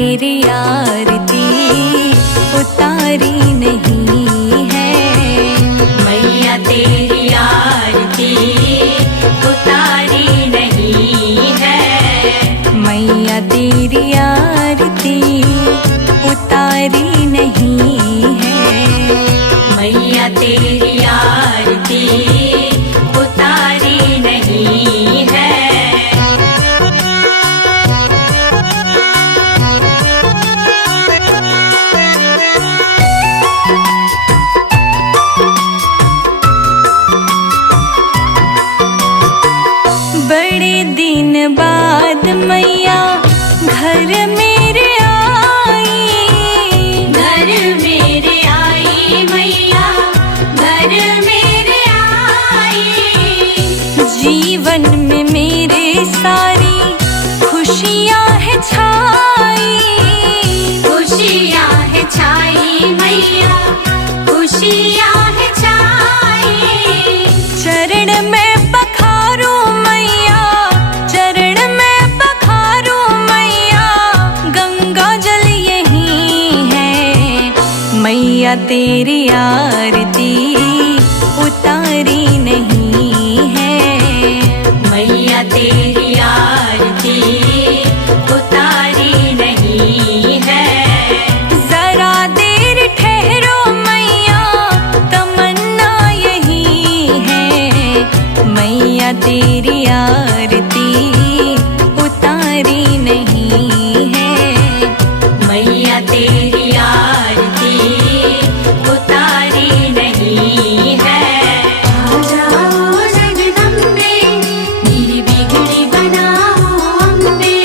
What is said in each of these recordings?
तेरी आरती उतारी नहीं है। मैया तेरी आरती उतारी नहीं है। मैया तेरी आरती उतारी नहीं है। मैया तेरी आरती उतारी नहीं है। बड़े दिन बाद मैया घर मेरे आई। घर मेरे आई मैया, घर मेरे आई। जीवन में मेरे सारी खुशियाँ है छाई। खुशियाँ है छाई मैया, खुशियाँ है छाई। चरण में पखारो मैया, चरण में पखारो मैया, गंगा जल यही है। मैया तेरी आरती उतारी नहीं है। मैया तेरी आरती उतारी नहीं है। जरा देर ठहरो मैया, तमन्ना यही है। मैया तेरी आरती उतारी नहीं है। मैया तेरी आरती उतारी नहीं है। आ जाओ जगदम्बे, मेरी बिगड़ी बनाओ अम्बे।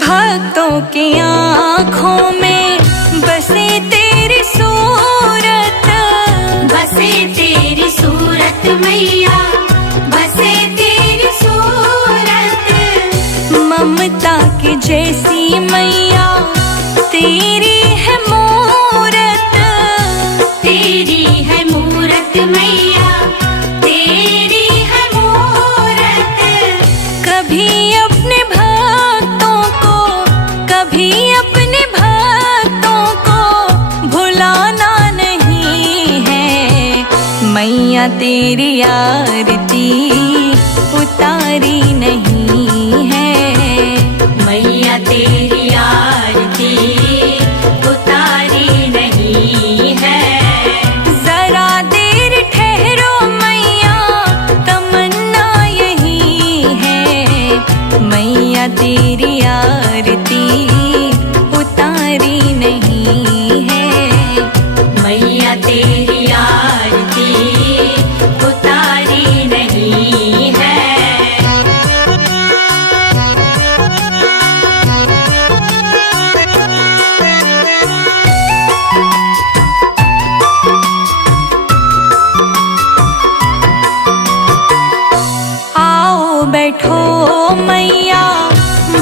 भक्तों की आँखों में बसे तेरी सूरत। बसे तेरी सूरत मैया, बसे तेरी सूरत। ममता की जैसी मैया तेरी है मूरत। तेरी है मूरत मैया, तेरी है मूरत। कभी अपने भक्तों को, कभी अपने भक्तों को भुलाना नहीं है। मैया तेरी आरती उतारी नहीं है। मैया तेरी आरती उतारी नहीं है। जरा देर ठहरो मैया, तमन्ना यही है। मैया तेरी आरती उतारी नहीं है। मैया तेरी आरती उतारी नहीं है। आओ बैठो मैया,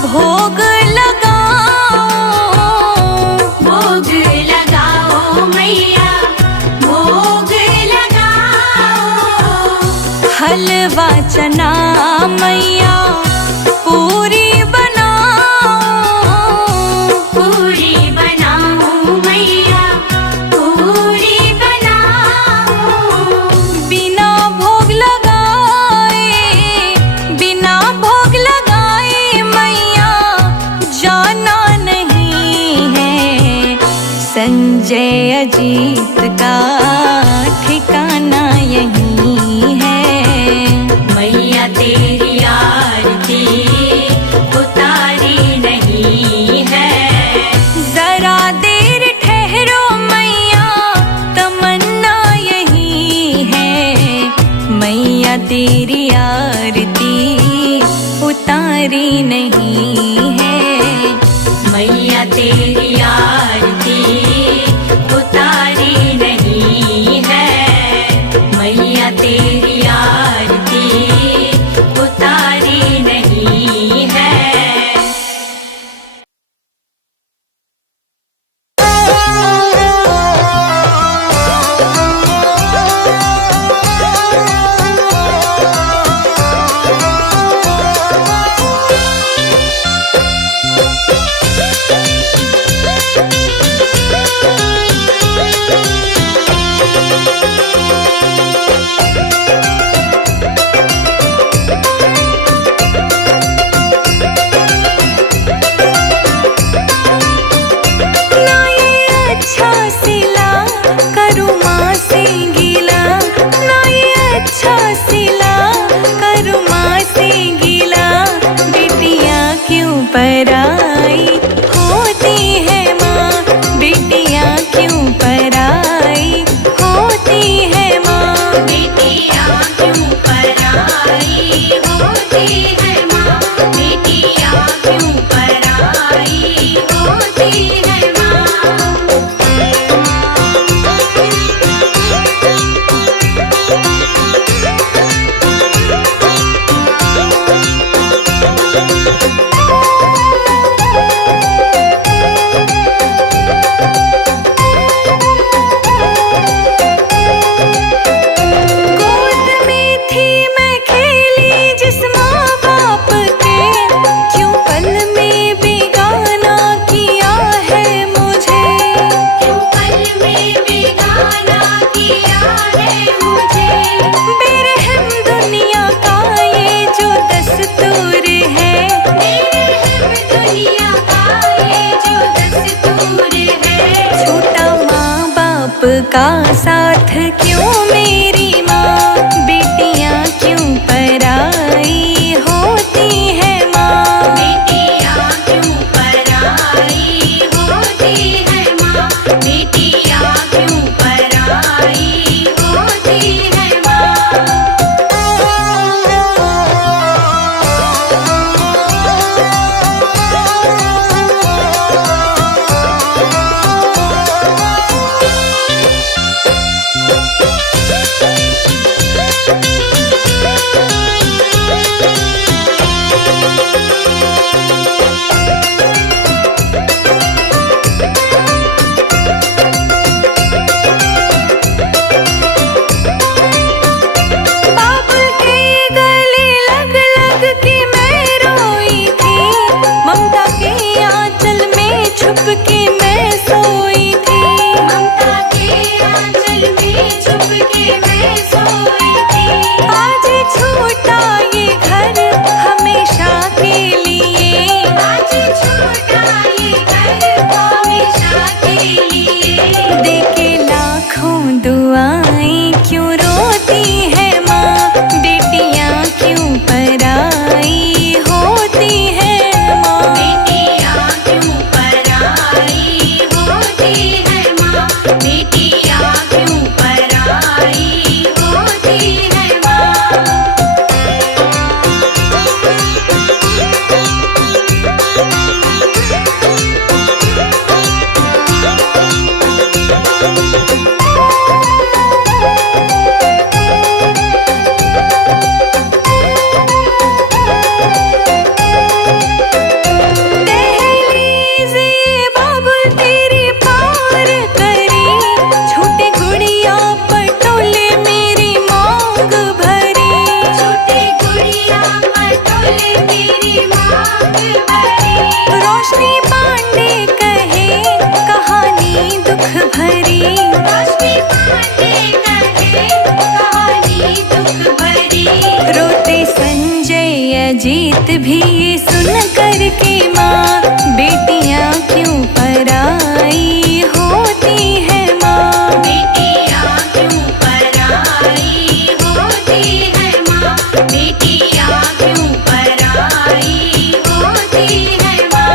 भोग लगाओ। भोग लगाओ मैया, भोग लगाओ। हलवा चना मैया पूरी बनाओ। पूरी बनाओ मैया, पूरी बनाओ। बिना भोग लगाए, बिना भोग लगाए मैया जाना नहीं है। संजय अजीत का ठिकाना यही है। मैया तेरी आरती उतारी नहीं है। जरा देर ठहरो मैया, तमन्ना यही है। मैया तेरी आरती उतारी नहीं है। मैया तेरी आरती उतारी नहीं है। मैया तेरी आरती का साथ क्यों मेरी माँ, बेटियाँ क्यों पराई होती है माँ। बेटियाँ क्यों पराई होती है माँ, बेटियाँ क्यों पराई होती है माँ। बाबुल के गले लग लग के मैं रोई थी, ममता के आंचल में छुप के मैं सोई थी। ममता के आंचल में छुप के मैं सोई थी। आज छूटा ये घर हमेशा के लिए, आज छूटा ये घर हमेशा के लिए। देके लाखों दुआएं क्यों रोती है माँ, बेटियाँ क्यों पराई होती है माँ। बेटियाँ क्यों पराई होती है माँ, बेटियाँ क्यों पराई होती है माँ। दहलीज़े बाबुल तेरी पार करी, छोटे गुड़िया पटोले मेरी मांग भरी। छोटे गुड़िया पटोले मेरी मांग भरी। रोशनी पांडे कहे कहानी दुख भरी, रोशनी पांडे कहे कहानी दुख भरी। रोते संजय अजीत भी ये सुन कर के माँ, बेटियाँ क्यों पराई होती है माँ। बेटियाँ क्यों पराई होती है माँ, बेटियाँ क्यों पराई होती है माँ।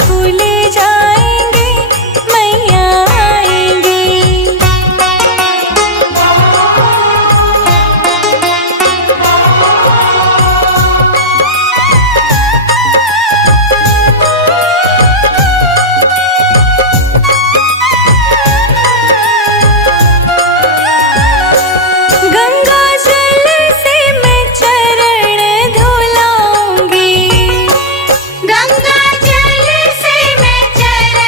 खुल जाएंगे, मैया आएंगे। गंगा जल से मैं चरण धुलाऊंगी, गंगा जल से मैं चरण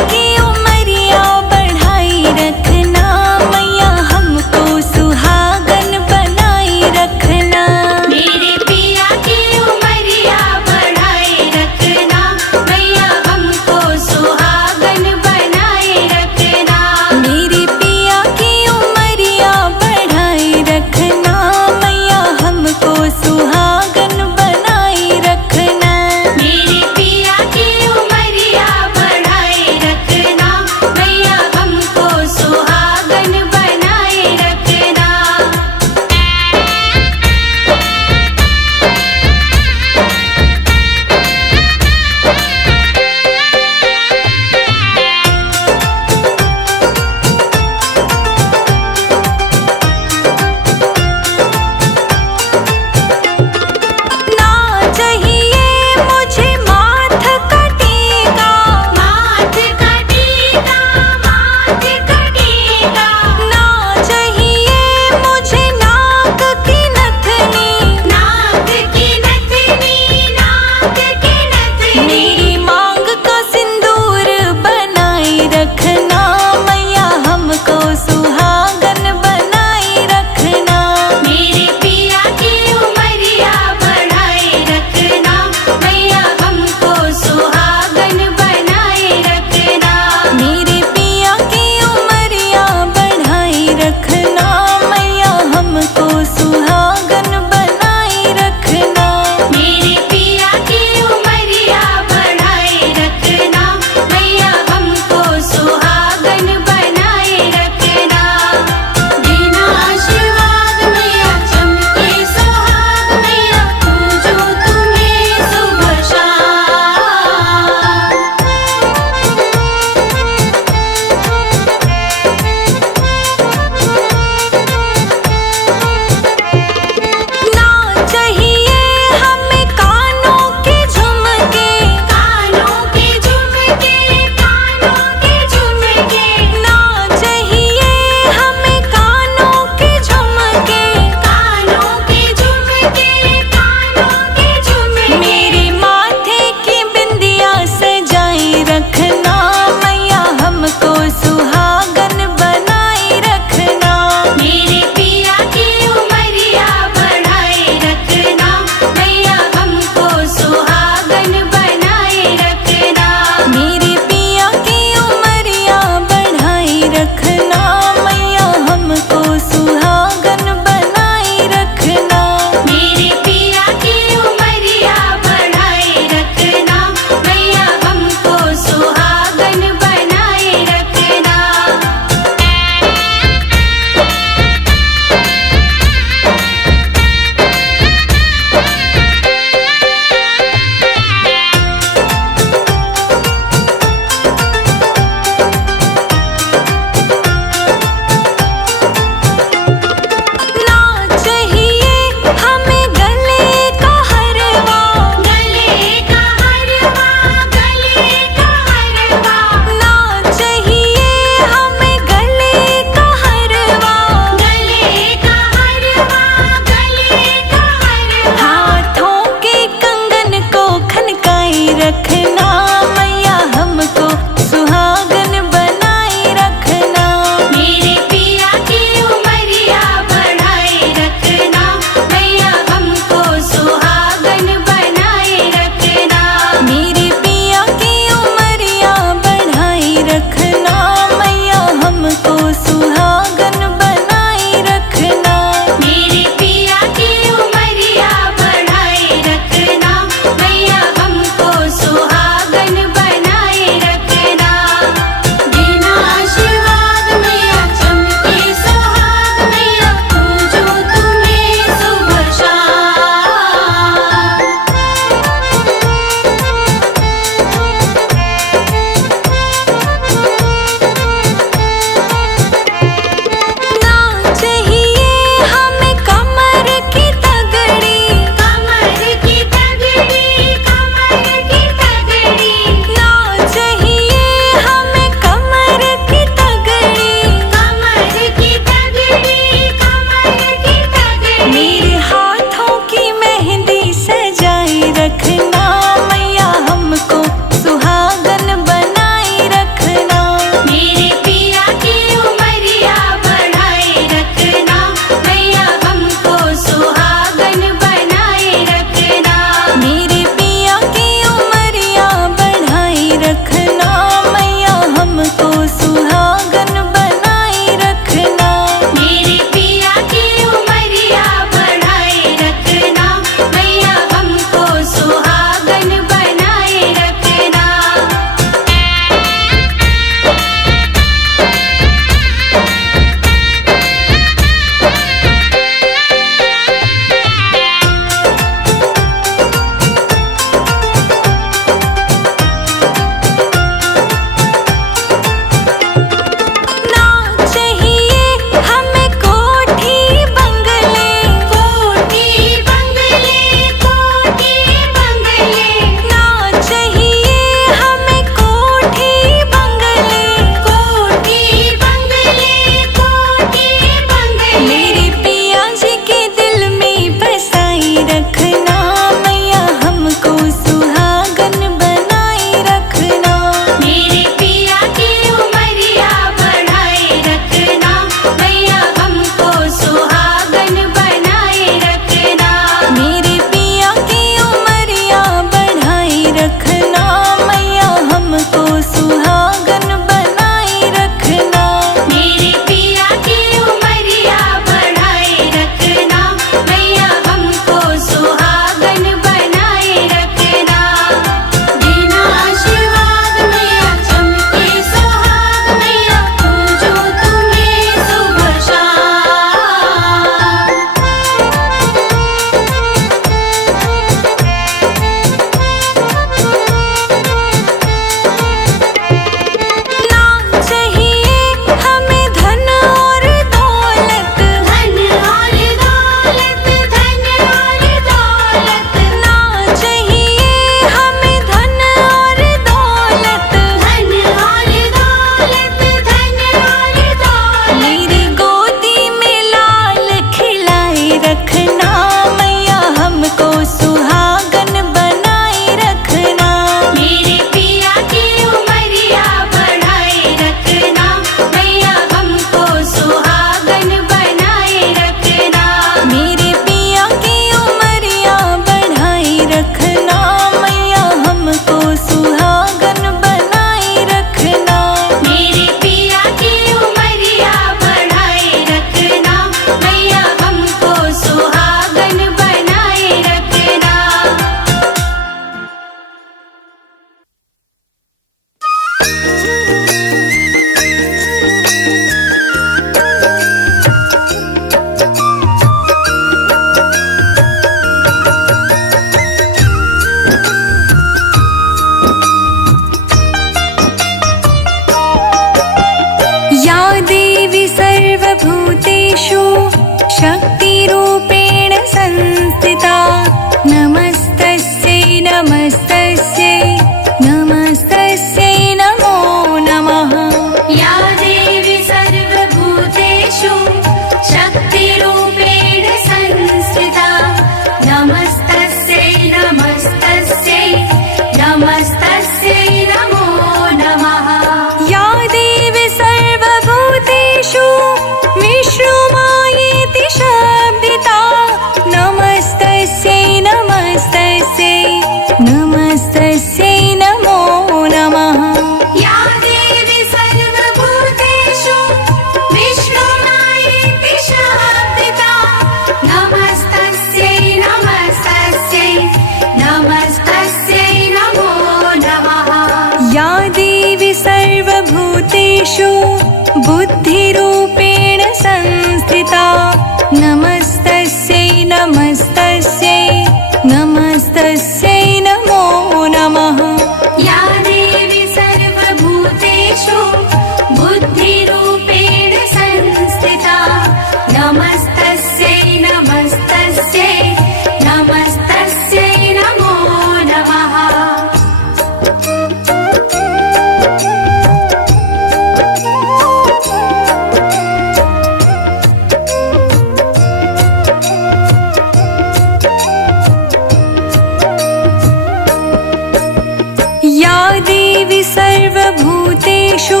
सर्वभूतेषु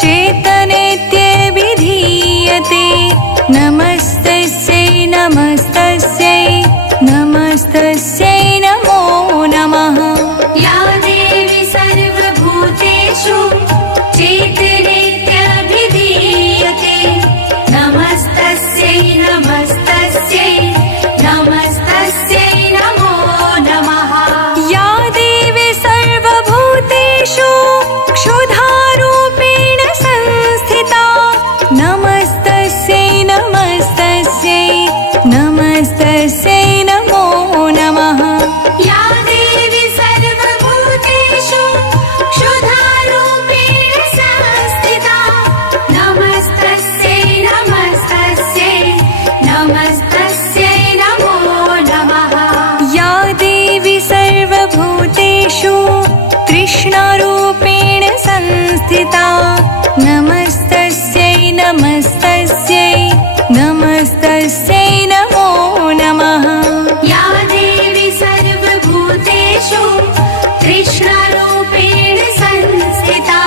चेतनेत्यभिधीयते नमस्तस्यै नमस्तस्यै नमस्तस्यै नमो नमः। या देवी सर्वभूतेषु चेतनेत्यभिधीयते नमस्तस्यै नमस्तस्यै नमस्तस्यै नमो नमः। या देवी सर्वभूतेषु क्षुधारूपेण संस्थिता नमस्तस्यै नमस्तस्यै नमस्तस्यै नमो नमः। या देवी सर्वभूतेषु क्षुधारूपेण संस्थिता नमस्तस्यै नमस्तस्यै नमस्तस्यै नमो नमः। या देवी सर्वभूतेषु तृष्णारूपेण संस्थिता नमस्तस्यै नमस्तस्यै नमस्तस्यै नमो नमः। या देवी सर्वभूतेषु तृष्णारूपेण संस्थिता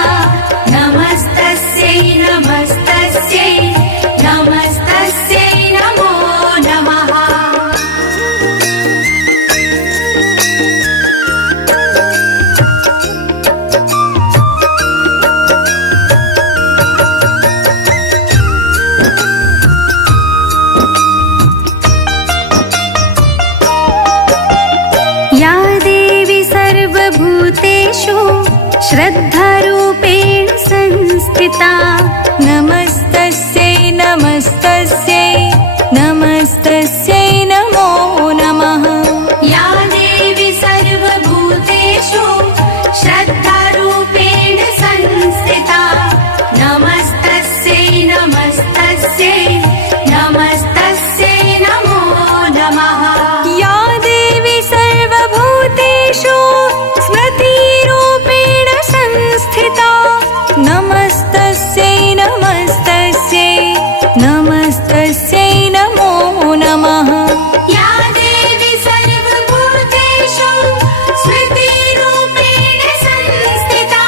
नमस्तस्यै नमस्तस्यै नमस्तस्यै नमो नमः। या देवी सर्वभूतेषु श्रद्धारूपेण संस्थिता नमस्तस्यै नमस्तस्यै नमस्तस्यै नमो नमः। या देवी सर्वभूतेषु श्रद्धारूपेण संस्थिता नमस्तस्यै नमस्तस्यै नमस्तस्यै नमो नमः। या देवी सर्वभूतेषु स्मृतिरूपेण संस्थिता नमस्तस्यै नमस्तस्यै नमस्तस्यै नमो नमः। या देवी सर्वभूतेषु स्मृतिरूपेण संस्थिता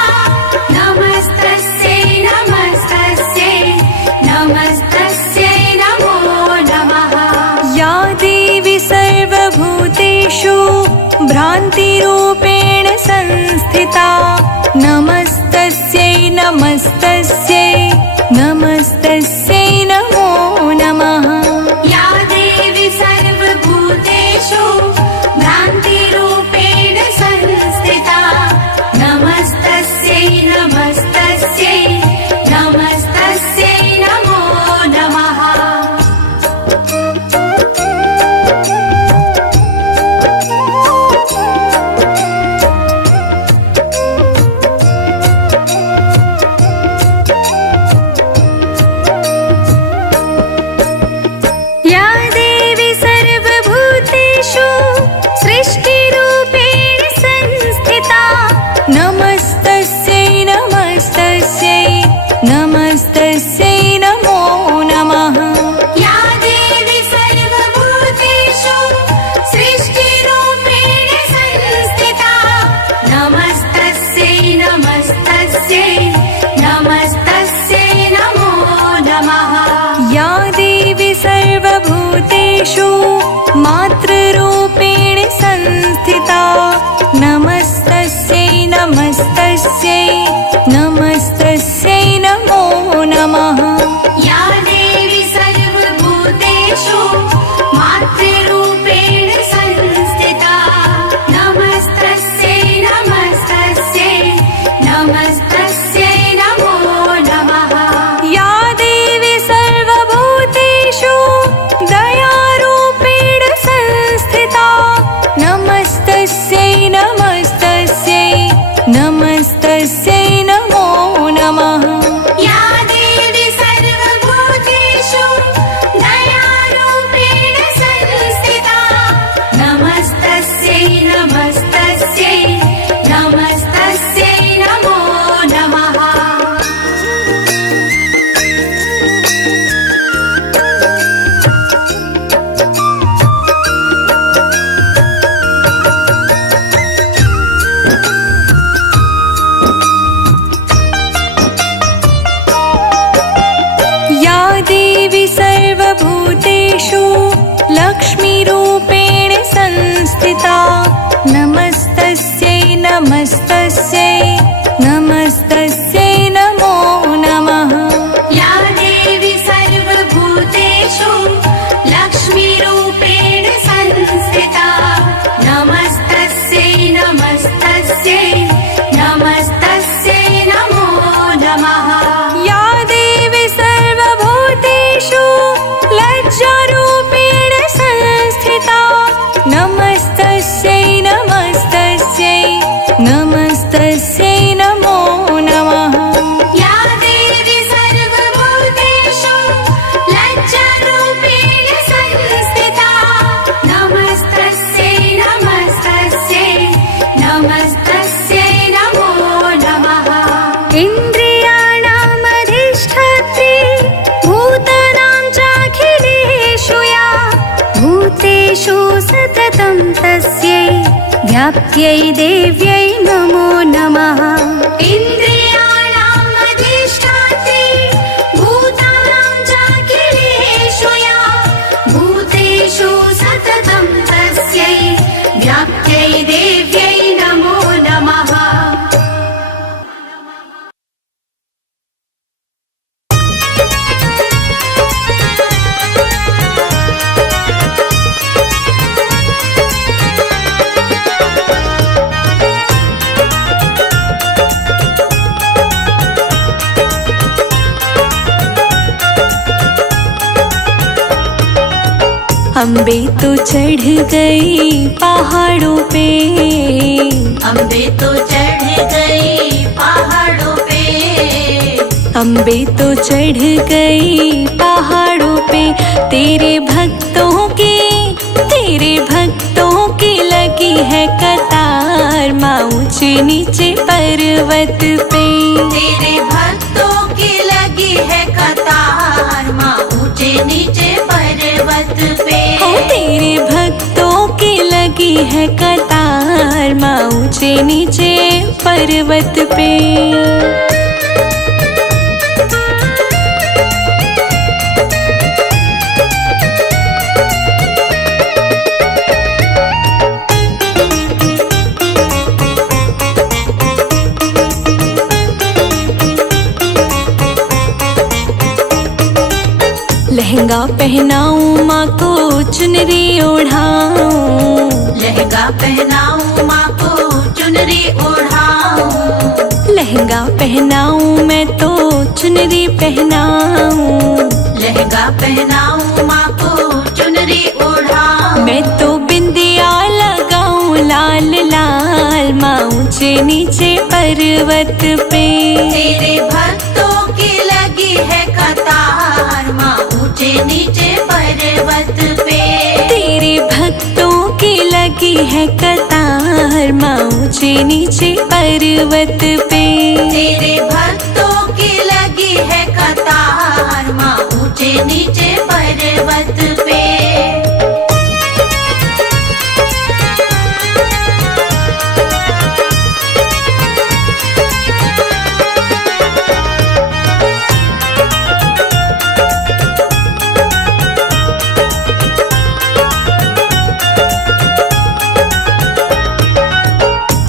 नमस्तस्यै नमस्तस्यै नमस्तस्यै नमो नमः। या देवी सर्वभूतेषु भ्रान्तिरूपेण संस्थिता नमस्तस्यै नमस्तस्यै नमस्तस्यै नमो नमः। या देवी सर्वभूतेषु भ्रान्तिरूपेण संस्थिता नमस्तस्यै नमस्तस्यै नमस्तस्यै नमो नमः। नमस्तस्यै नमस्तस्यै नमस्तस्यै नमो नमः। या देवी सर्वभूतेषु लज्जारूपेण संस्थिता नमस्तस्यै नमस्तस्यै नमस्तस्यै नमो नमः। इन्द्रियाणामधिष्ठात्री भूतानां चाखिलेषु या भूतेषु सततं तस्यै व्याप्त्यै देव्यै नमो नमः। इन्द्रियाणाम् अधिष्ठात्री भूतानां चाखिलेषु या भूतेषु सततं तस्यै व्याप्त्यै देव्यै नमो नमः। अम्बे तो चढ़ गई पहाड़ों पे, अम्बे तो चढ़ गई पहाड़ों पे, अम्बे तो चढ़ गई पहाड़ों पे। तेरे भक्तों की लगी है कतार माँ ऊंचे नीचे पर्वत पे। तेरे भक्तों की लगी है कतार माँ ऊंचे नीचे पर्वत पे। हो तेरे भक्तों की लगी है कतार माँ ऊंचे नीचे पर्वत पे। लहंगा पहनाऊं माँ को चुनरी ओढ़ाऊं, लहंगा पहनाऊं माँ को चुनरी ओढ़ाऊं, लहंगा पहनाऊं मैं तो चुनरी पहनाऊं, लहंगा पहनाऊं माँ को चुनरी ओढ़ाऊं। मैं तो बिंदिया लगाऊं लाल लाल माँ ऊंचे नीचे पर्वत पे। तेरे भक्तों की लगी है कतार माँ ऊंचे नीचे पर्वत पे। तेरे भक्तों की लगी है कतार माँ ऊंचे नीचे पर्वत पे। तेरे भक्तों की लगी है कतार माँ ऊंचे नीचे पर्वत पे।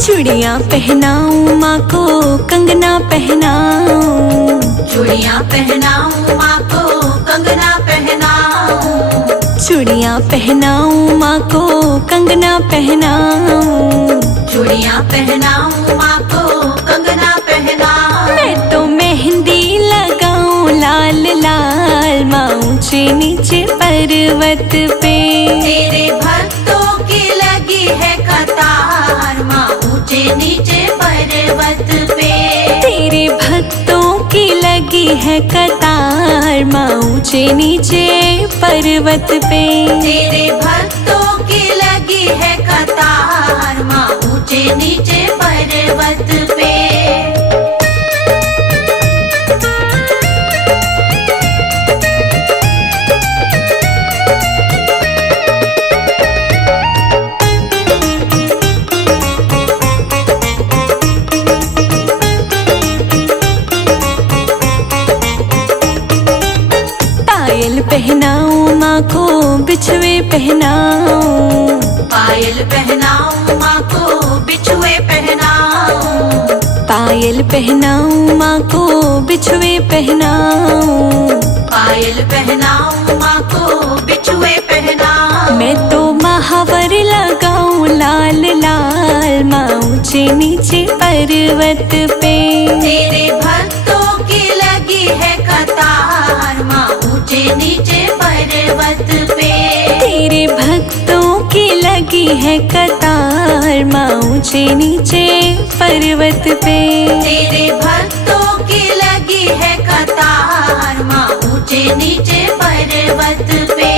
चूड़ियाँ पहनाऊं माँ को कंगना पहनाऊं, चूड़ियाँ पहनाऊं माँ को कंगना पहनाऊं, चूड़ियाँ पहनाऊं माँ को कंगना पहनाऊं, चूड़ियाँ पहनाऊं माँ को कंगना पहनाऊं। मैं तो मेहंदी लगाऊं लाल लाल माँ ऊंचे नीचे पर्वत पे। तेरे भक्तों की लगी है कतार माँ ऊंचे नीचे पर्वत पे। तेरे भक्तों की लगी है कतार माँ ऊंचे नीचे पर्वत पे। तेरे भक्तों की लगी है कतार माँ ऊंचे नीचे पर्वत पे। पायल पहनाऊं माँ को बिछुए पहनाऊं, पायल पहनाऊं माँ को बिछुए पहनाऊं, पायल पहनाऊं माँ को बिछुए पहनाऊं, पायल पहनाऊं माँ को बिछुए पहनाऊं। मैं तो महावर लगाऊं लाल लाल माँ ऊंचे नीचे पर्वत पे। तेरे भक्तों की लगी है कतार माँ ऊंचे नीचे पर्वत पे। तेरे भक्तों की लगी है कतार कतार माँ ऊंचे नीचे पर्वत पे। तेरे भक्तों की लगी है कतार माँ ऊंचे नीचे पर्वत पे।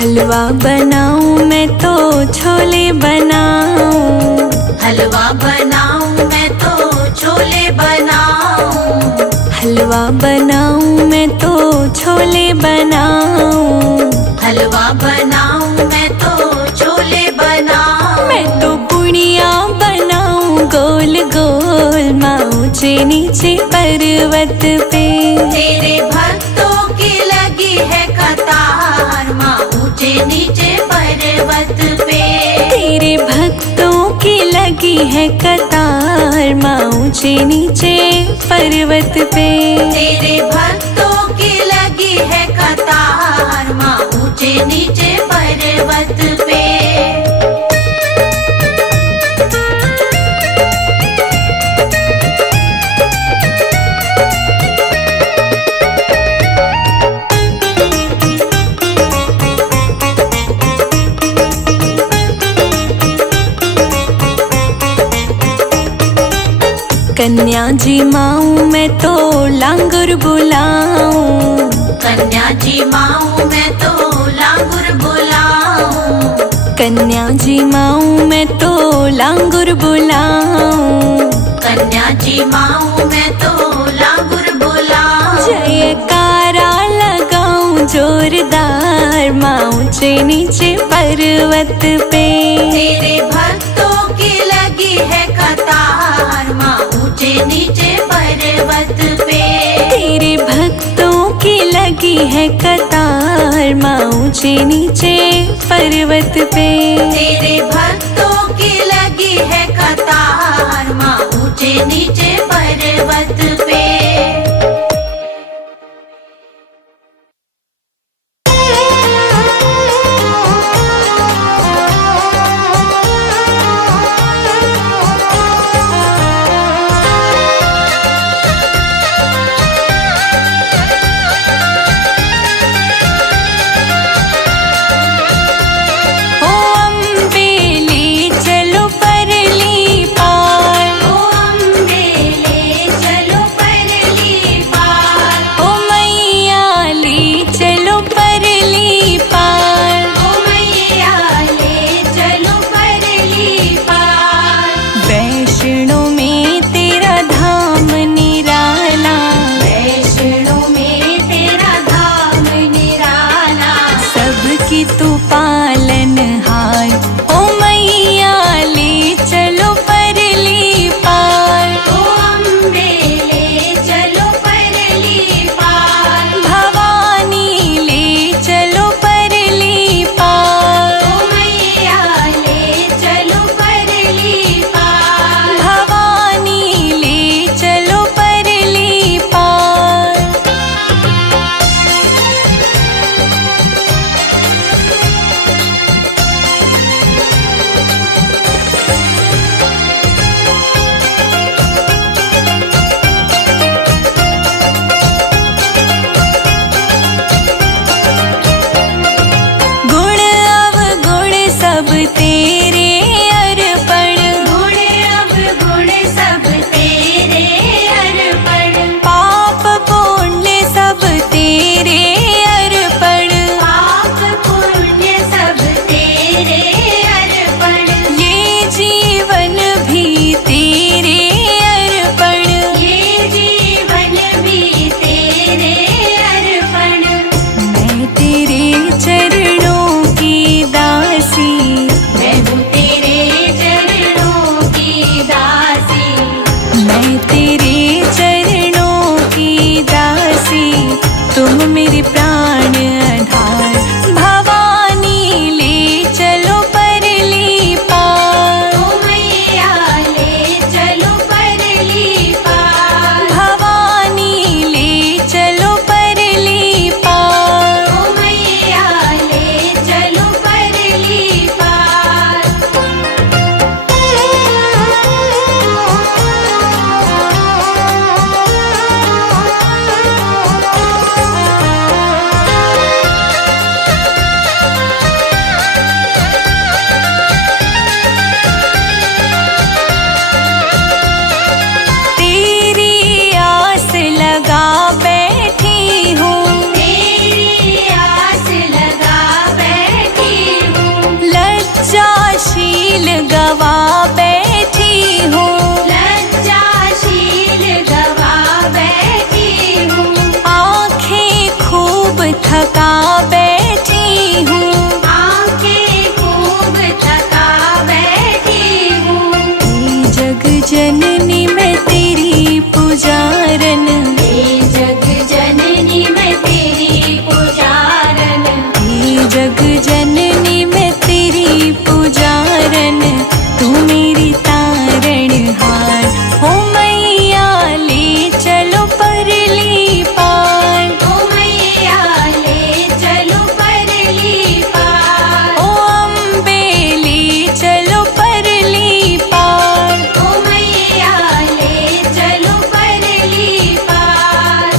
हलवा बनाऊं मैं तो छोले बनाऊं, हलवा बनाऊं मैं तो छोले बनाऊं, हलवा बनाऊं मैं तो छोले बनाऊं, हलवा बनाऊं मैं तो छोले बनाऊं। मैं तो पुड़िया बनाऊं गोल गोल माँ ऊंचे नीचे पर्वत पे। तेरे भक्तों की लगी है कतार माँ ऊंचे नीचे पर्वत पे। तेरे भक्तों की लगी है कतार माँ ऊंचे नीचे पर्वत पे। तेरे भक्तों की लगी है कतार माँ ऊंचे नीचे पर्वत पे। कन्या जी माऊं मैं तो लांगुर बुलाऊं, कन्या जी माऊं मैं तो लांगुर बुलाऊं, कन्या जी माऊं मैं तो लांगुर बुलाऊं, कन्या जी माऊं मैं तो लांगुर बुलाऊं। जयकारा लगाऊं जोरदार माँ ऊंचे नीचे पर्वत पे। तेरे भक्तों की लगी है कतार माँ ऊंचे नीचे पर्वत पे। तेरे भक्तों की लगी है कतार माँ ऊंचे नीचे पर्वत पे। तेरे भक्तों की लगी है कतार माँ ऊंचे नीचे पर्वत पे। जग जननी मैं तेरी पुजारन, तू मेरी तारणहार। हो मैया ले चलो परली पार, ओ मैया ले चलो परली पार, ओ अम्बे ले चलो परली पार। ओ मैया ले चलो परली पार।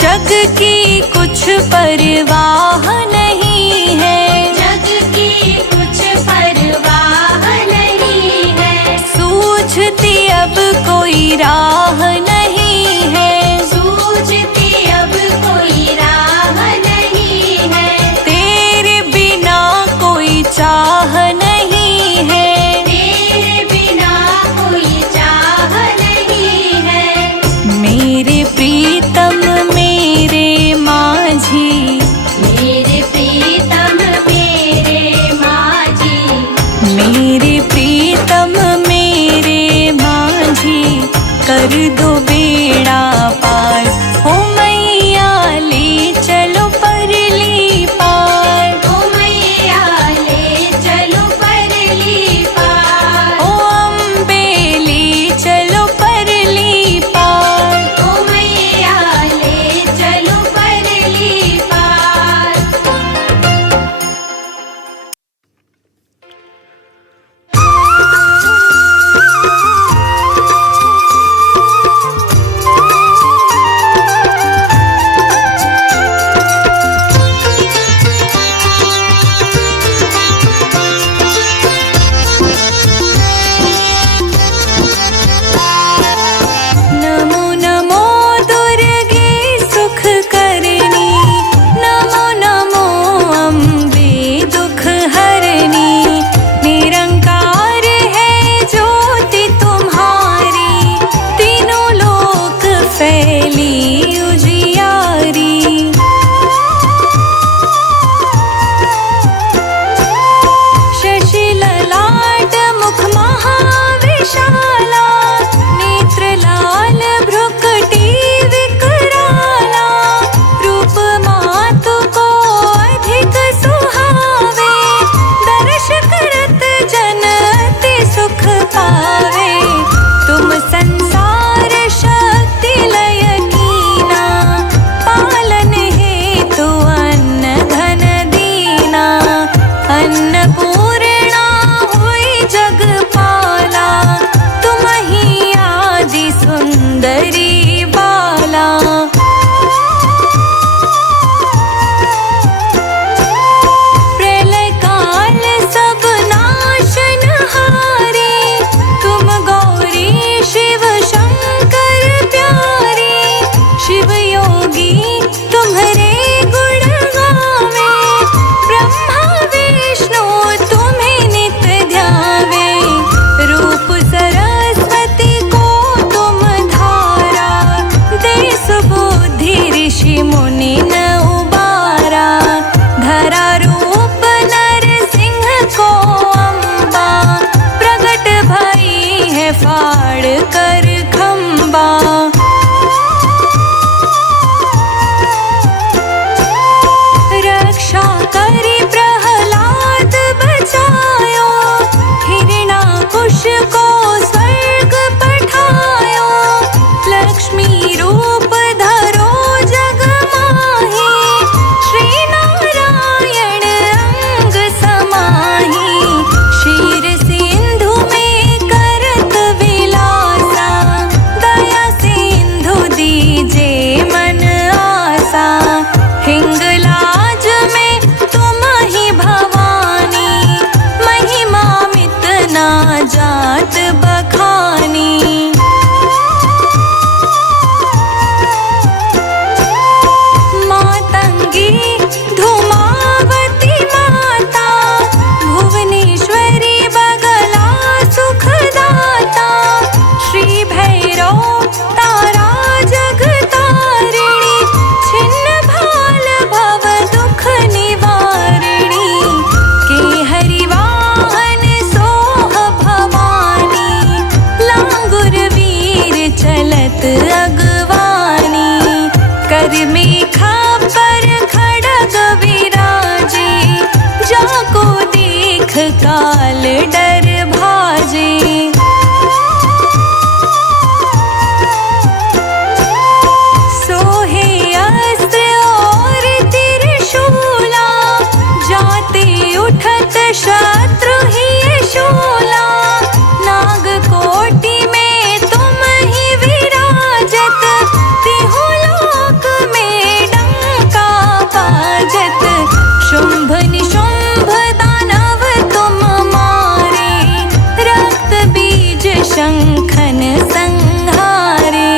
जग की कुछ परवाह नहीं है, जग की कुछ परवाह नहीं है, सूझती अब कोई राह नहीं है। सूझती अब कोई राह नहीं है, तेरे बिना कोई चाह नहीं है, तेरे बिना कोई चाह नहीं है। मेरे प्रीतम मेरे माझी, मेरे प्रीतम मेरे माझी, मेरे प्रीतम मेरे माझी, कर कर में खपर खड़ग विराजे, जाको देख काल डर भाजे। सोहे अस्त्र और त्रिशूला, जाते उठत शत्रु ही शूला। नाग कोटि में तुम ही विराजत, तिहु लोक में डंका बाजत। शुंभ निशुंभ दानव तुम मारे, रक्त बीज शंखन संहारे।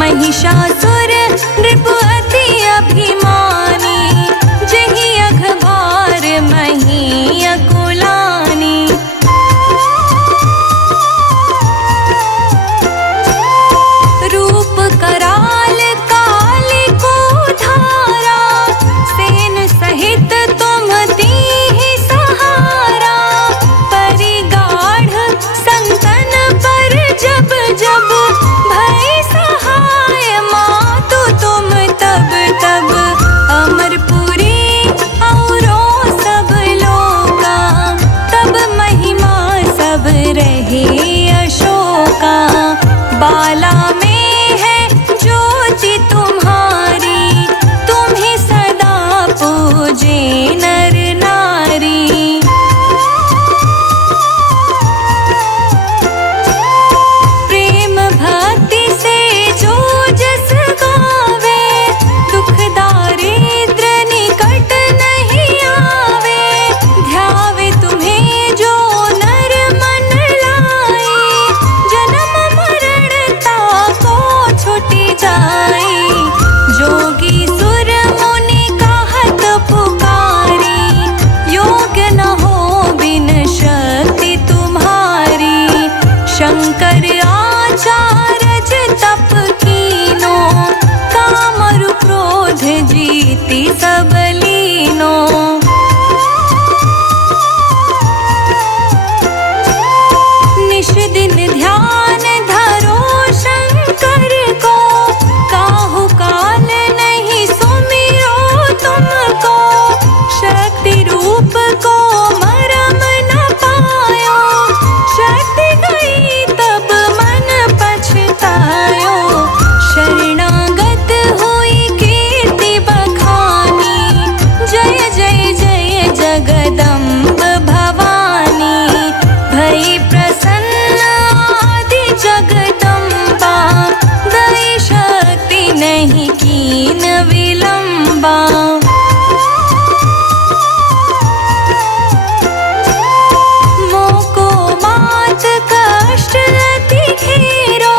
महिषासुर नृप अति अभिमानी, जहि अघभार मही अकुलानी। रूप कराल काल को धारा, सेन सहित तुम दीहि सहारा। परिगाढ़ संतन पर जब जब, भय सहाय मातु तुम तब तब। अमरपुरी औरों सब लोका, तब महिमा सब रहे अशोका। बाला में है ज्योति तुम्हारी, तुम्हें सदा पूजे नर नारी। प्रेम भक्ति से जो जस गावे, दुख दारिद्र निकट नहीं आवे। ध्यावे तुम्हें जो नर मन लाए, जन्म मरण ताको छुटि जाए। जोगी सुर मुनि कहत पुकारी, योग्य न हो बिन शक्ति तुम्हारी। शंकर आचार्य तप कीनो, कामरु क्रोध जीति सब लीनो। निश दिन ध्यान धरो शंकर को, काहू काल नहीं सुमिरो तुमको। शक्ति रूप को मरम न पायो, शक्ति गई तब मन पछतायो। शरणागत हुई कीर्ति बखानी, जय जय जय जगदम्ब भवानी। भई प्रसन्न आदि जगदम्बा, दई शक्ति नहीं कीन विलंबा। मोको मात कष्ट अति घेरो,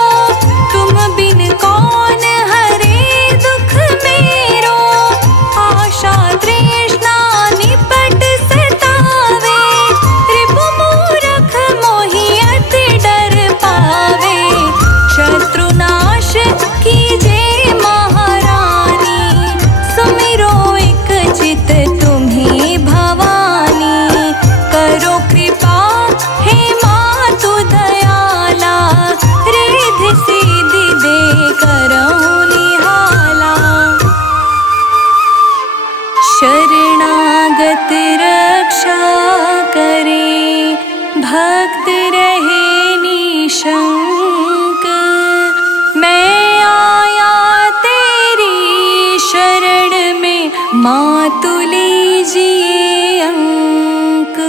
तुम बिन कौन हरे दुख मेरो। आशा तृष्णा निपट सतावे, रिपु मूरख मोहि अति डर पावे। शत्रुनाश कीजे महारानी, सुमिरो एक चित तुम्हें भवानी। करो कृपा हे मातु दयाला, रिद्धि सिद्धि दे करहु निहाला। शरणागत रक्षा करे, भक्त रहे निशंक। मैं आया तेरी शरण में, मातु लीजिए अंक।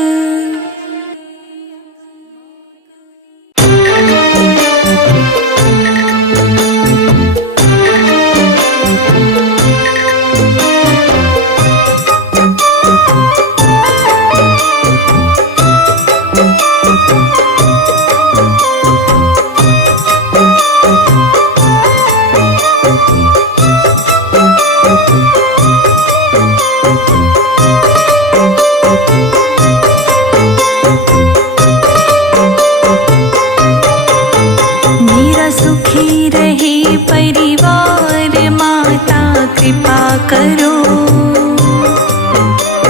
कृपा करो,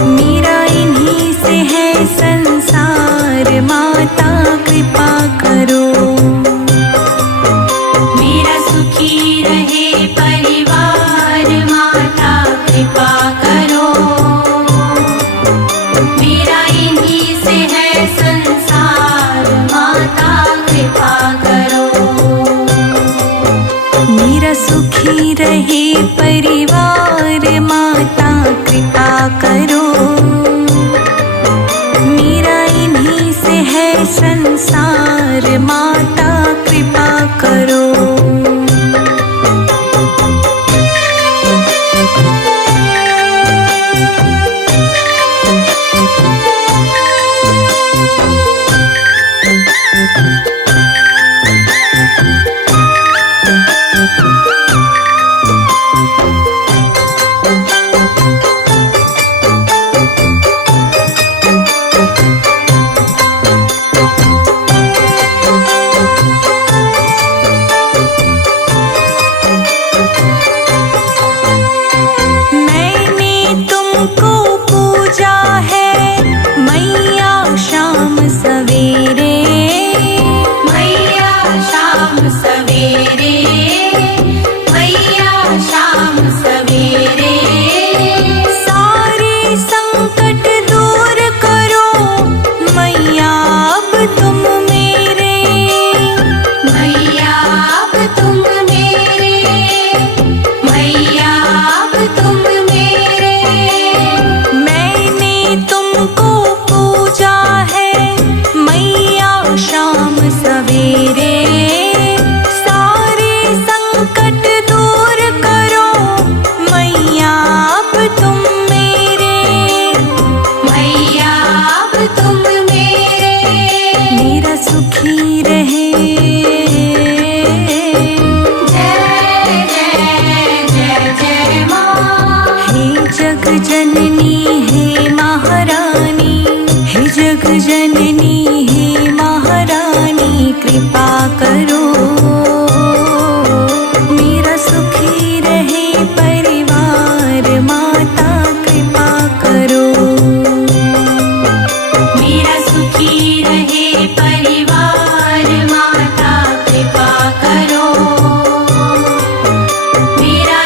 मेरा इन्हीं से है संसार, माता कृपा करो। मेरा सुखी रहे परिवार,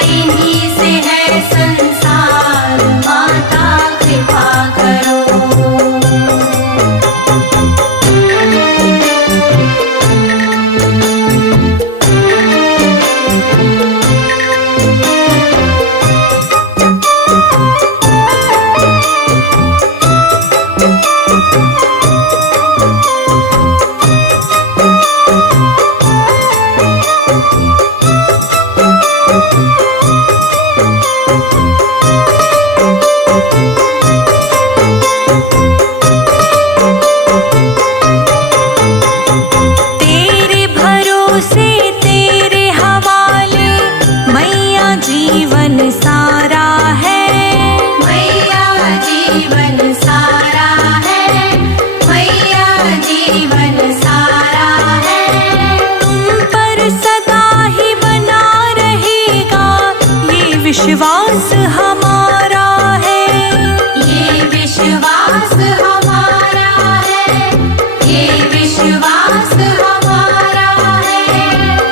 इन्हीं से है संसार, माता कृपा करो। तेरे भरोसे तेरे हवाले मैया जीवन सारा है, मैया जीवन सारा है, मैया जीवन सारा है। तुम पर सदा ही बना रहेगा ये विश्वास हमारा है, ये विश्वास हमारा है, ये विश्वास हमारा है।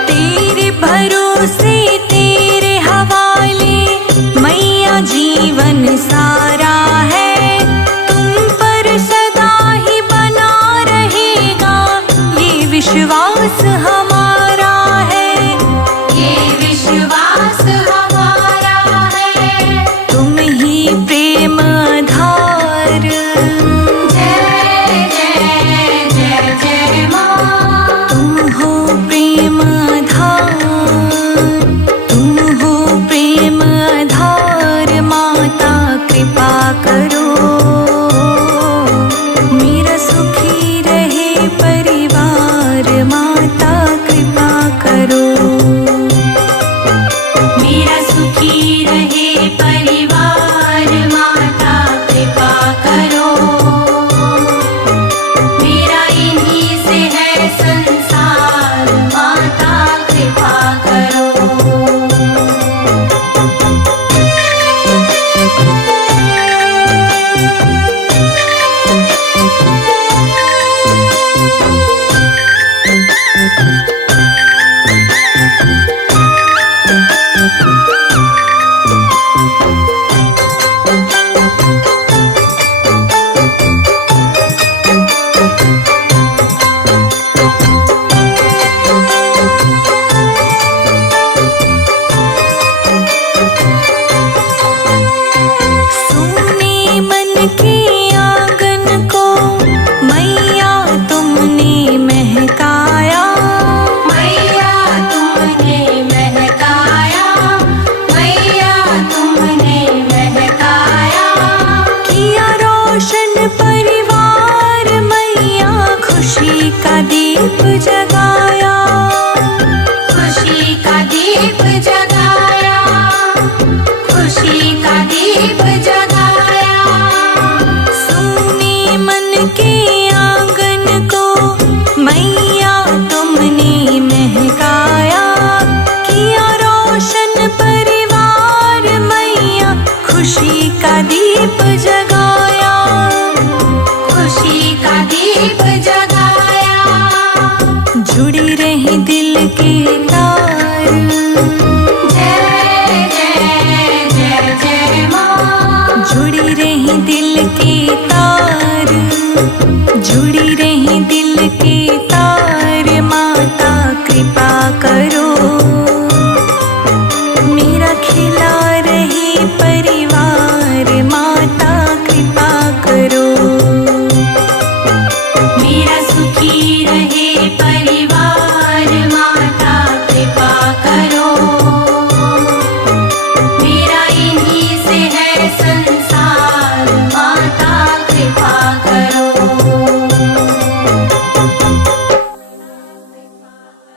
तेरे भरोसे तेरे हवाले मैया जीवन सारा है, तुम पर सदा ही बना रहेगा ये विश्वास हमारा है, ये विश्वास हमारा है। तुम ही प्रेम आधार, जय जय जय जय माँ। तुम हो प्रेम आधार, तुम हो प्रेम आधार, माता कृपा करो। मेरा सुखी रहे परिवार, माता कृपा करो। मेरा सुखी रहे परिवार, माता कृपा करो।